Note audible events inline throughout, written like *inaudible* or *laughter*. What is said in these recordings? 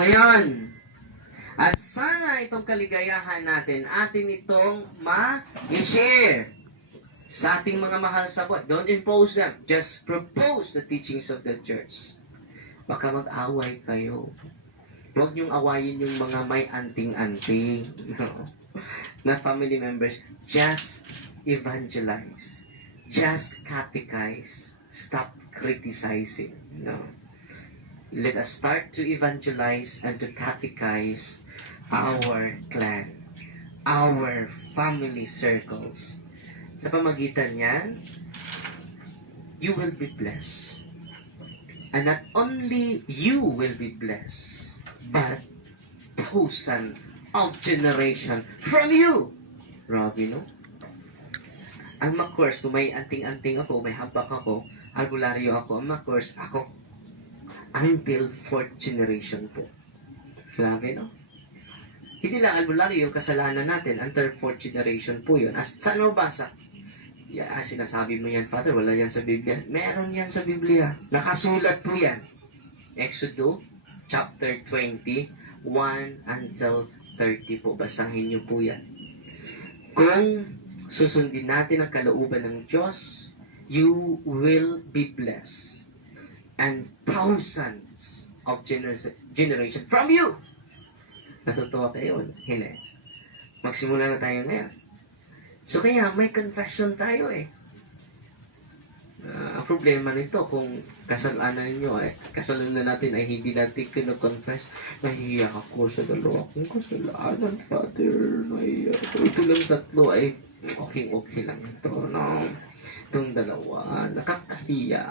ngayon. At sana itong kaligayahan natin, atin itong ma-share sa ating mga mahal sa buhay. Don't impose them. Just propose the teachings of the church. Baka mag-away kayo. Huwag niyong awayin yung mga may anting-anting. *laughs* Na family members. Just evangelize. Just catechize. Stop criticizing. No. Let us start to evangelize and to catechize our clan, our family circles. Sa pamagitan niyan, you will be blessed. And not only you will be blessed, but thousand of generation from you. Grabe, no? Ang ma-course, kung may anting-anting ako, may habak ako, albularyo ako, ang ma-course, ako until fourth generation po. Grabe, no? Hindi lang albularyo yung kasalanan natin, until fourth generation po yun. As, saan mo basa? Yeah, ah, sinasabi mo yan, Father, wala yan sa Biblia. Meron yan sa Biblia. Nakasulat po yan. Exodo, chapter 20, 1 until 30 po. Basahin niyo po yan. Kung susundin natin ang kalooban ng Diyos, you will be blessed. And thousands of gener- generation from you. Natutuwa kayo? Hindi. Magsimula na tayo ngayon. So kaya may confession tayo eh. Ah, ang problema nito kung kasalanan ninyo eh, kasalanan natin ay hindi natin kino-confess. Nahihiya ako sa dalawa kong kasalanan, Father. Nahihiya ako. Ito lang tatlo ay okay okay lang ito, no? Itong dalawa, nakakahiya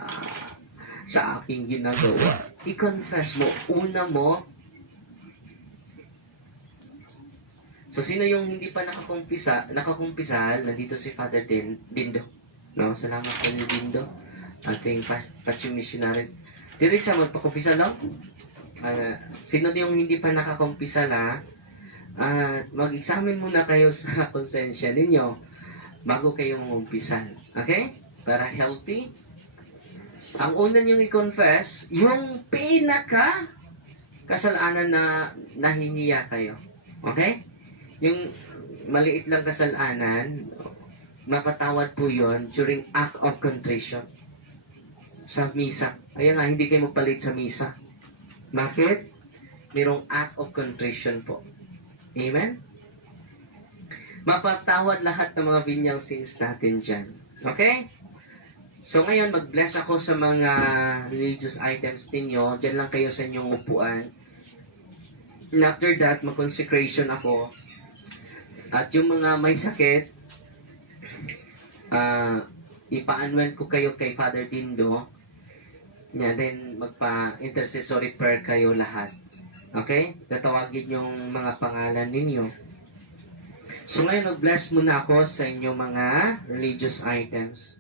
sa aking ginagawa. I-confess mo. Una mo, So, sino yung hindi pa nakakumpisa, nakakumpisal, nandito si Father Din, Dindo. No, salamat po ni Dindo. Ating pasyung missionary. Dito siya magpakumpisa, no? Ah, sino yung hindi pa nakakumpisal, ha? Ah, mag-examine muna kayo *laughs* sa konsensya ninyo bago kayo mumpisan. Okay? Para healthy. Ang una niyong i-confess, yung pinaka kasalanan na nahingiya kayo. Okay? yung maliit lang kasalanan, mapatawad po yon during act of contrition. Sa misa. Kaya nga, hindi kayo magpalit sa misa. Bakit? Merong act of contrition po. Amen? Mapatawad lahat ng mga venial sins natin dyan. Okay? So ngayon, mag-bless ako sa mga religious items ninyo. Diyan lang kayo sa inyong upuan. And after that, mag-consecration ako at yung mga may sakit, ah ipa-unwend ko kayo kay Father Dindo. Yeah, then magpa-intercessory prayer kayo lahat. Okay? Tatawagin yung mga pangalan ninyo. So ngayon, mag-bless muna ako sa inyong mga religious items.